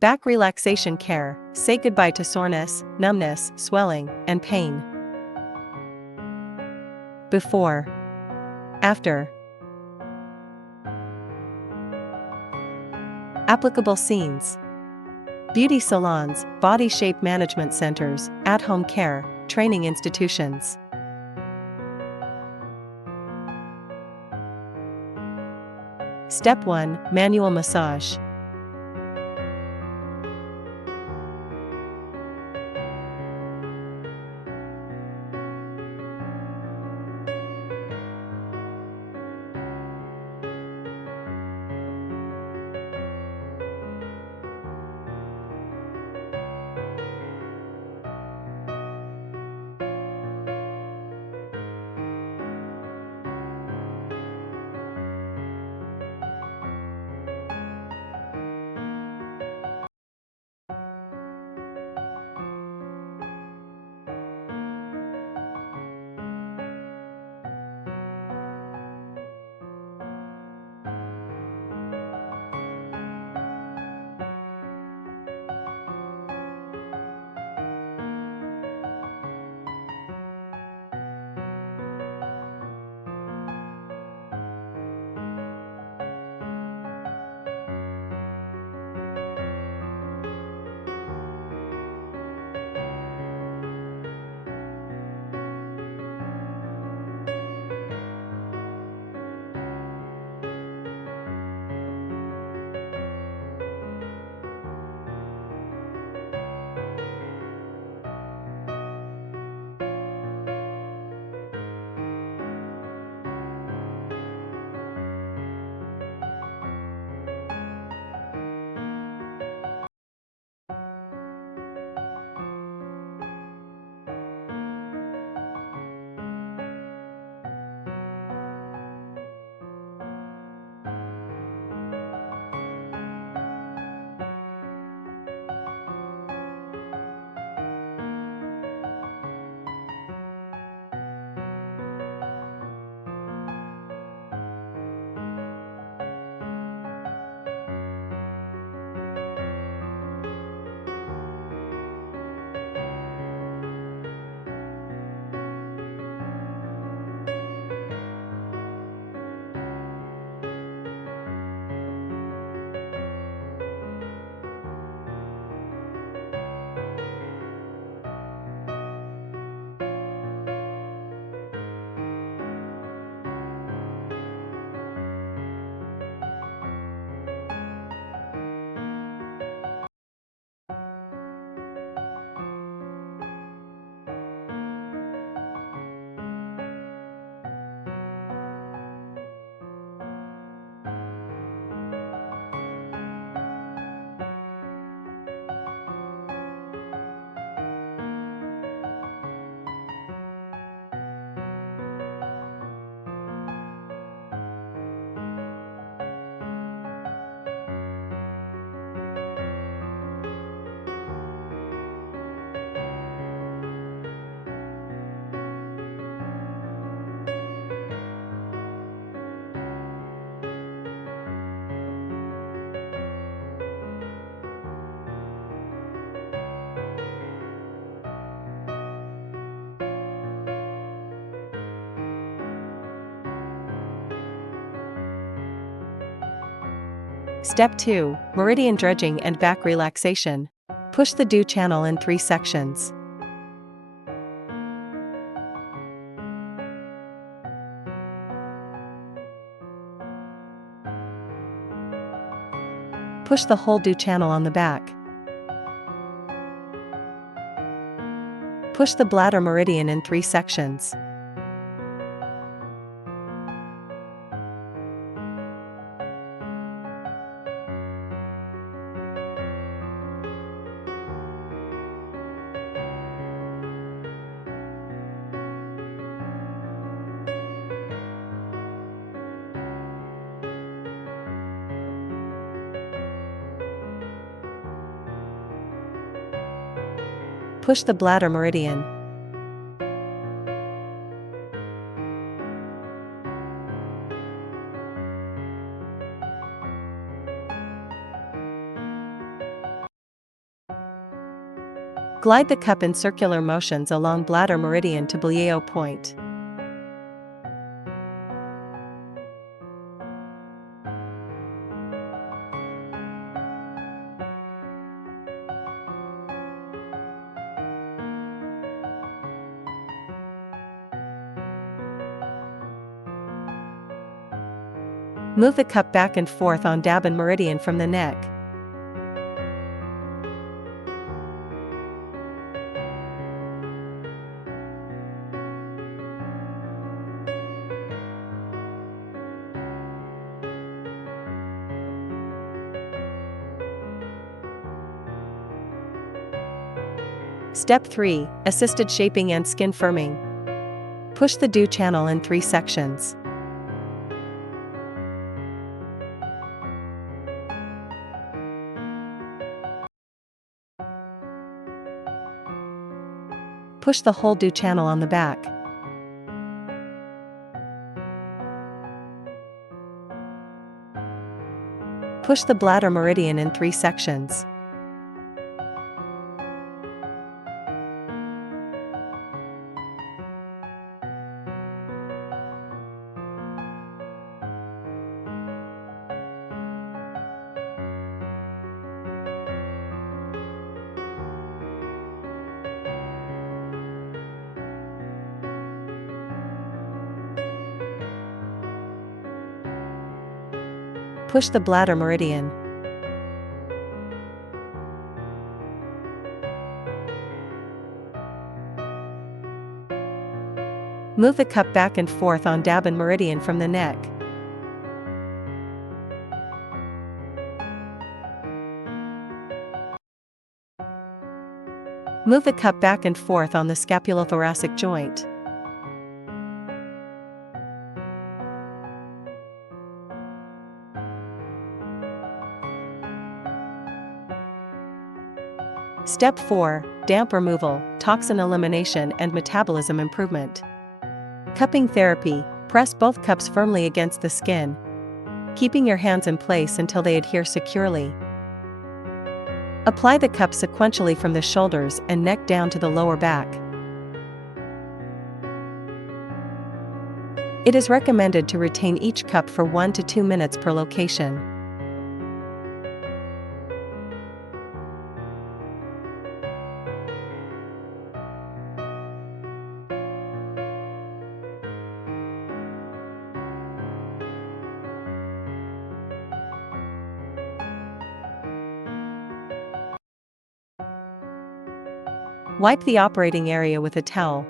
Back relaxation care. Say goodbye to soreness, numbness, swelling, and pain. Before. After. Applicable scenes: beauty salons, body shape management centers, at-home care, training institutions. Step 1: Manual massage. Step 2: Meridian dredging and back relaxation. Push the do channel in 3 sections. Push the whole do channel on the back. Push the bladder meridian in 3 sections. Push the bladder meridian. Glide the cup in circular motions along bladder meridian to Blieo point. Move the cup back and forth on Dabin meridian from the neck. Step 3. Assisted shaping and skin firming. Push the dew channel in 3 sections. Push the whole dew channel on the back. Push the bladder meridian in 3 sections. Push the bladder meridian. Move the cup back and forth on Dabin meridian from the neck. Move the cup back and forth on the scapulothoracic joint. Step 4. Damp removal, toxin elimination and metabolism improvement. Cupping therapy. Press both cups firmly against the skin, keeping your hands in place until they adhere securely. Apply the cup sequentially from the shoulders and neck down to the lower back. It is recommended to retain each cup for 1 to 2 minutes per location. Wipe the operating area with a towel,